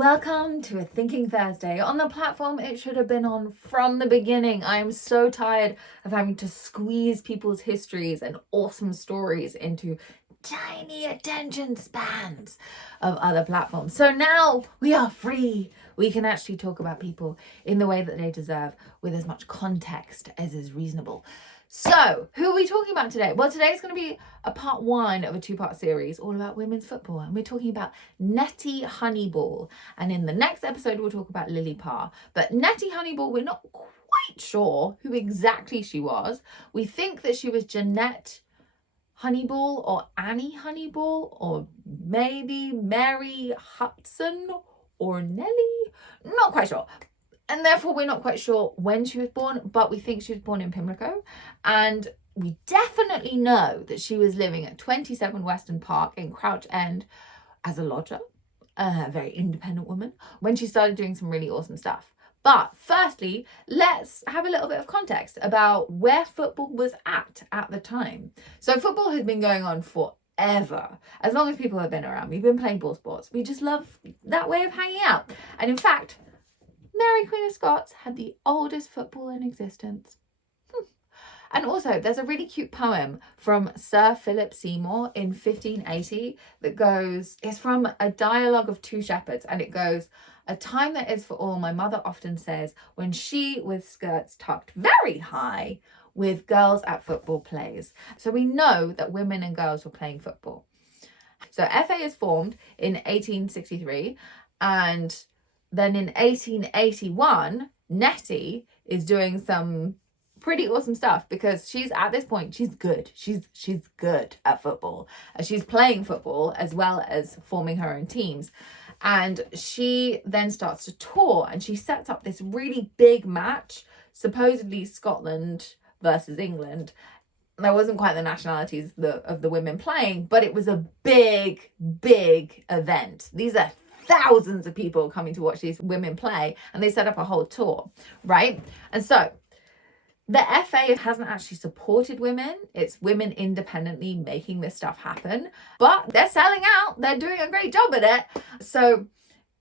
Welcome to a Thinking Thursday on the platform it should have been on from the beginning. I am so tired of having to squeeze people's histories and awesome stories into tiny attention spans of other platforms. So now we are free. We can actually talk about people in the way that they deserve with as much context as is reasonable. So, who are we talking about today? Well, today is going to be a part one of a two-part series all about women's football. And we're talking about Nettie Honeyball. And in the next episode, we'll talk about Lily Parr. But Nettie Honeyball, we're not quite sure who exactly she was. We think that she was Jeanette Honeyball or Annie Honeyball or maybe Mary Hudson or Nellie. Not quite sure. And therefore, we're not quite sure when she was born, but we think she was born in Pimlico. And we definitely know that she was living at 27 Weston Park in Crouch End as a lodger, a very independent woman, when she started doing some really awesome stuff. But firstly, let's have a little bit of context about where football was at the time. So football has been going on forever. As long as people have been around, we've been playing ball sports. We just love that way of hanging out. And in fact, Mary Queen of Scots had the oldest football in existence. And also, there's a really cute poem from Sir Philip Seymour in 1580 that goes, it's from a dialogue of two shepherds, and it goes, "A time that is for all, my mother often says, when she with skirts tucked very high, with girls at football plays." So we know that women and girls were playing football. So FA is formed in 1863, and then in 1881, Nettie is doing some pretty awesome stuff because she's at this point, she's good. She's good at football. She's playing football as well as forming her own teams. And she then starts to tour and she sets up this really big match, supposedly Scotland versus England. There wasn't quite the nationalities of the women playing, but it was a big event. These are thousands of people coming to watch these women play, and they set up a whole tour, right? And so the FA hasn't actually supported women. It's women independently making this stuff happen, but they're selling out. They're doing a great job at it. So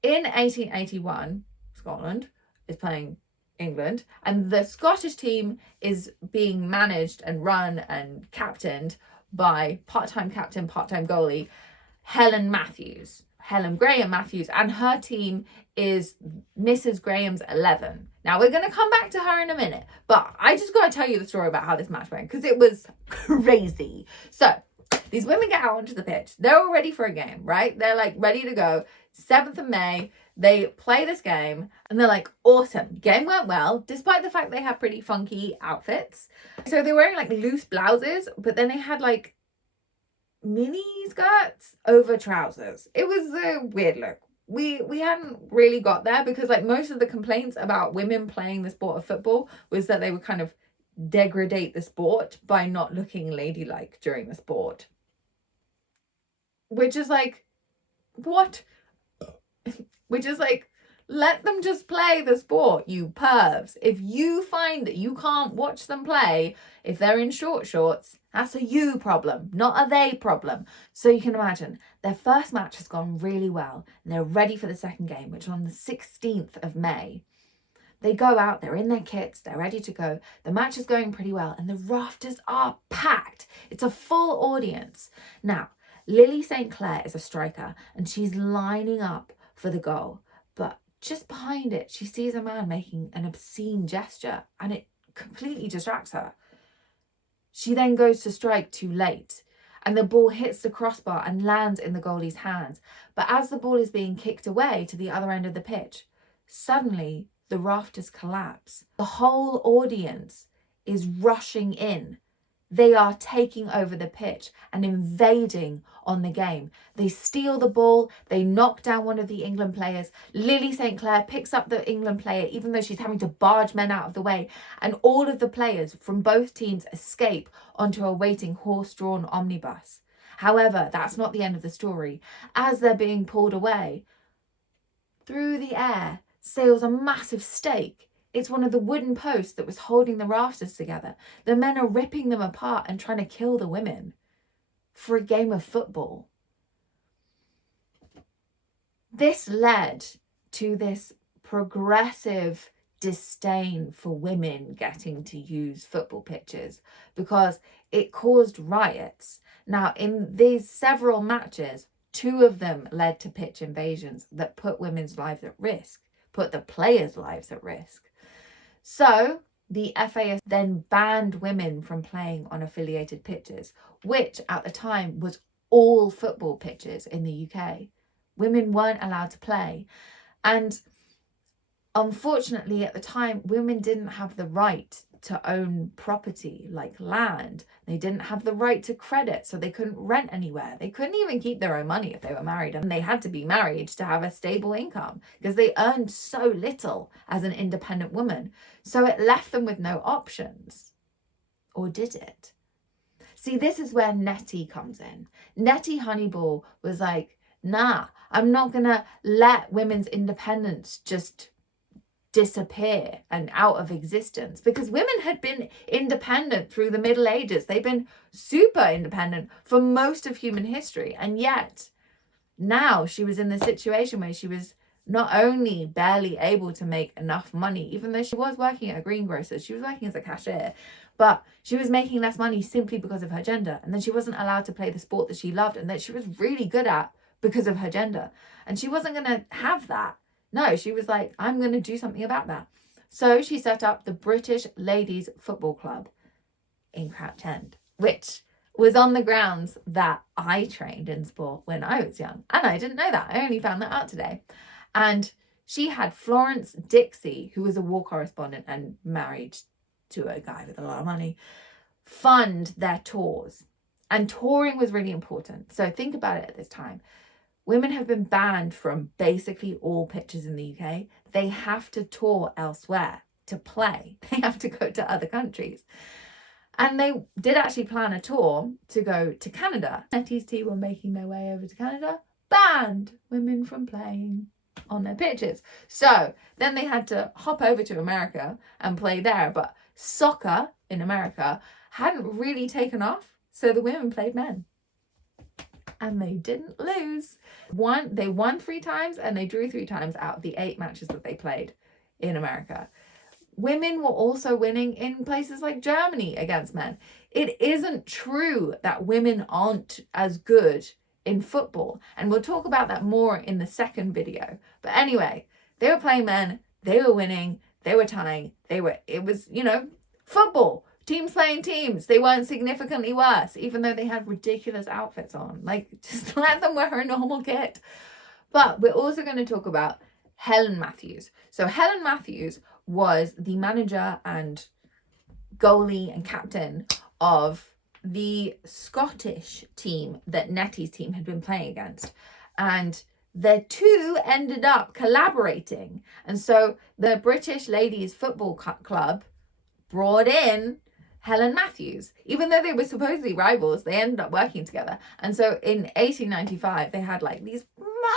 in 1881, Scotland is playing England, and the Scottish team is being managed and run and captained by part-time captain, part-time goalie, Helen Graham Matthews, and her team is Mrs. Graham's 11. Now, we're going to come back to her in a minute, but I just got to tell you the story about how this match went because it was crazy. So, these women get out onto the pitch. They're all ready for a game, right? They're like ready to go. 7th of May, they play this game and they're like, awesome. Game went well, despite the fact they had pretty funky outfits. So they're wearing like loose blouses, but then they had like mini skirts over trousers. It was a weird look. We hadn't really got there because like most of the complaints about women playing the sport of football was that they would kind of degrade the sport by not looking ladylike during the sport. Which is like, what? Which is like, let them just play the sport, you pervs. If you find that you can't watch them play, if they're in short shorts, that's a you problem, not a they problem. So you can imagine their first match has gone really well and they're ready for the second game, which is on the 16th of May. They go out, they're in their kits, they're ready to go. The match is going pretty well and the rafters are packed. It's a full audience. Now, Lily St. Clair is a striker and she's lining up for the goal. But just behind it, she sees a man making an obscene gesture and it completely distracts her. She then goes to strike too late and the ball hits the crossbar and lands in the goalie's hands. But as the ball is being kicked away to the other end of the pitch, suddenly the rafters collapse. The whole audience is rushing in. They are taking over the pitch and invading on the game. They steal the ball. They knock down one of the England players. Lily St. Clair picks up the England player, even though she's having to barge men out of the way. And all of the players from both teams escape onto a waiting horse-drawn omnibus. However, that's not the end of the story. As they're being pulled away, through the air sails a massive stake. It's one of the wooden posts that was holding the rafters together. The men are ripping them apart and trying to kill the women for a game of football. This led to this progressive disdain for women getting to use football pitches, because it caused riots. Now, in these several matches, 2 of them led to pitch invasions that put women's lives at risk, put the players' lives at risk. So the FAS then banned women from playing on affiliated pitches, which at the time was all football pitches in the UK. Women weren't allowed to play. And unfortunately, at the time, women didn't have the right to own property like land. They didn't have the right to credit, so they couldn't rent anywhere. They couldn't even keep their own money if they were married, and they had to be married to have a stable income because they earned so little as an independent woman. So it left them with no options. Or did it? See, this is where Nettie comes in. Nettie Honeyball was like, nah, I'm not gonna let women's independence just disappear and out of existence, because women had been independent through the Middle Ages. They've been super independent for most of human history, and yet now she was in the situation where she was not only barely able to make enough money, even though she was working at a greengrocer's, she was working as a cashier, but she was making less money simply because of her gender. And then she wasn't allowed to play the sport that she loved and that she was really good at because of her gender, and she wasn't going to have that. No, she was like, I'm going to do something about that. So she set up the British Ladies Football Club in Crouch End, which was on the grounds that I trained in sport when I was young. And I didn't know that. I only found that out today. And she had Florence Dixie, who was a war correspondent and married to a guy with a lot of money, fund their tours. And touring was really important. So think about it at this time. Women have been banned from basically all pitches in the UK. They have to tour elsewhere to play. They have to go to other countries. And they did actually plan a tour to go to Canada. Nettie's team were making their way over to Canada, banned women from playing on their pitches. So then they had to hop over to America and play there. But soccer in America hadn't really taken off, so the women played men. And they didn't lose. They won 3 times and they drew 3 times out of the 8 matches that they played in America. Women were also winning in places like Germany against men. It isn't true that women aren't as good in football. And we'll talk about that more in the second video. But anyway, they were playing men, they were winning, they were tying, it was, football. Teams playing teams. They weren't significantly worse, even though they had ridiculous outfits on. Like, just let them wear a normal kit. But we're also going to talk about Helen Matthews. So Helen Matthews was the manager and goalie and captain of the Scottish team that Nettie's team had been playing against. And the 2 ended up collaborating. And so the British Ladies Football Club brought in Helen Matthews. Even though they were supposedly rivals, they ended up working together. And so in 1895, they had like these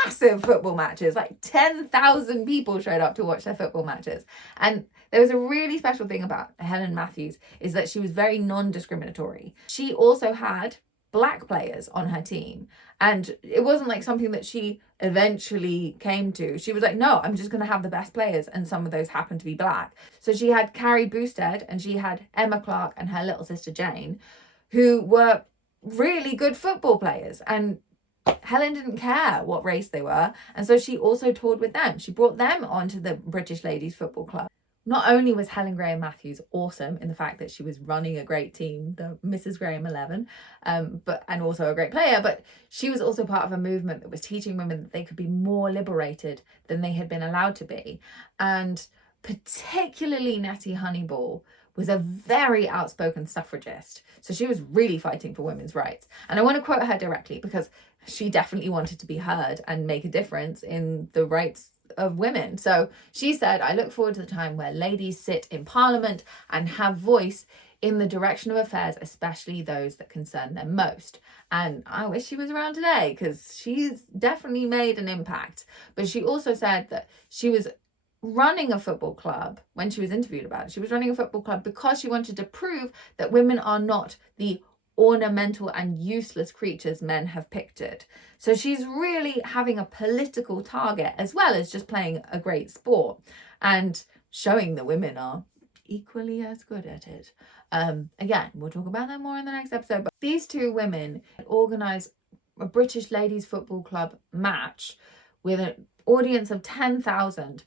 massive football matches, like 10,000 people showed up to watch their football matches. And there was a really special thing about Helen Matthews, is that she was very non-discriminatory. She also had black players on her team, and it wasn't like something that she eventually came to. She was like, no, I'm just going to have the best players, and some of those happened to be black. So she had Carrie Boosted and she had Emma Clark and her little sister Jane, who were really good football players, and Helen didn't care what race they were, and so she also toured with them. She brought them onto the British Ladies Football Club. Not only was Helen Graham Matthews awesome in the fact that she was running a great team, the Mrs. Graham 11, and also a great player, but she was also part of a movement that was teaching women that they could be more liberated than they had been allowed to be. And particularly Nettie Honeyball was a very outspoken suffragist. So she was really fighting for women's rights. And I want to quote her directly, because she definitely wanted to be heard and make a difference in the rights of women. So she said, I look forward to the time where ladies sit in Parliament and have voice in the direction of affairs, especially those that concern them most. And I wish she was around today, because she's definitely made an impact. But she also said that she was running a football club. When she was interviewed about it, she was running a football club because she wanted to prove that women are not the ornamental and useless creatures men have pictured. So she's really having a political target as well as just playing a great sport and showing that women are equally as good at it. Again, we'll talk about that more in the next episode, but these two women organized a British ladies football club match with an audience of 10,000.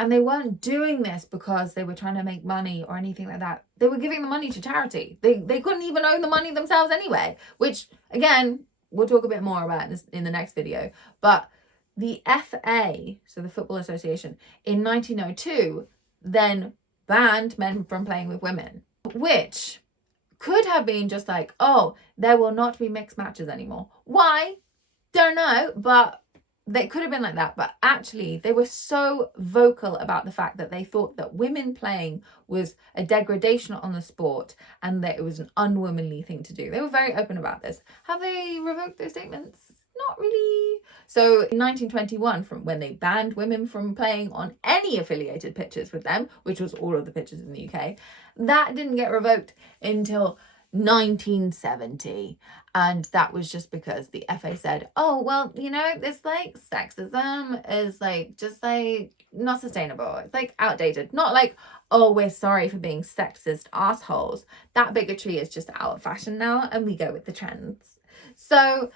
And they weren't doing this because they were trying to make money or anything like that. They were giving the money to charity. They couldn't even own the money themselves anyway, which again, we'll talk a bit more about in the next video. But the FA, so the Football Association, in 1902, then banned men from playing with women, which could have been just like, oh, there will not be mixed matches anymore. Why? Don't know, but they could have been like that. But actually, they were so vocal about the fact that they thought that women playing was a degradation on the sport and that it was an unwomanly thing to do. They were very open about this. Have they revoked those statements? Not really. So in 1921, from when they banned women from playing on any affiliated pitches with them, which was all of the pitches in the UK, that didn't get revoked until 1970. And that was just because the FA said, oh, well, you know, this like sexism is like just like not sustainable. It's like outdated. Not like, oh, we're sorry for being sexist assholes. That bigotry is just out of fashion now and we go with the trends. So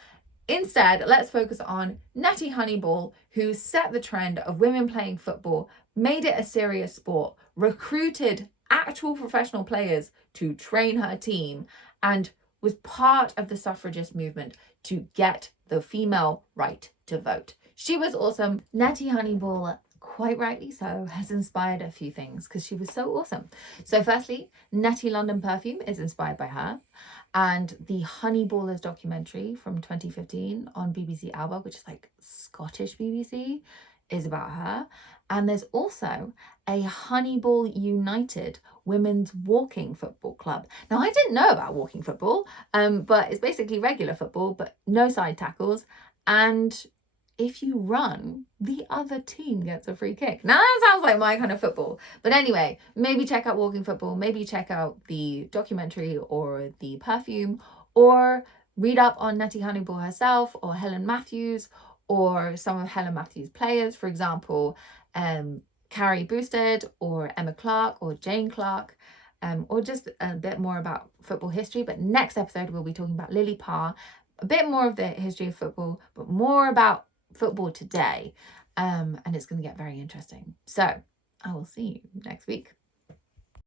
instead, let's focus on Nettie Honeyball, who set the trend of women playing football, made it a serious sport, recruited actual professional players to train her team, and was part of the suffragist movement to get the female right to vote. She was awesome. Nettie Honeyball, quite rightly so, has inspired a few things because she was so awesome. So firstly, Nettie London Perfume is inspired by her. And the Honeyballers documentary from 2015 on BBC Alba, which is like Scottish BBC, is about her. And there's also a Honeyball United women's walking football club. Now, I didn't know about walking football, but it's basically regular football, but no side tackles. And if you run, the other team gets a free kick. Now that sounds like my kind of football. But anyway, maybe check out walking football, maybe check out the documentary or the perfume, or read up on Nettie Honeyball herself or Helen Matthews or some of Helen Matthews' players, for example, Carrie Boosted or Emma Clark or Jane Clark, or just a bit more about football history. But next episode, we'll be talking about Lily Parr, a bit more of the history of football, but more about football today. And it's going to get very interesting. So I will see you next week.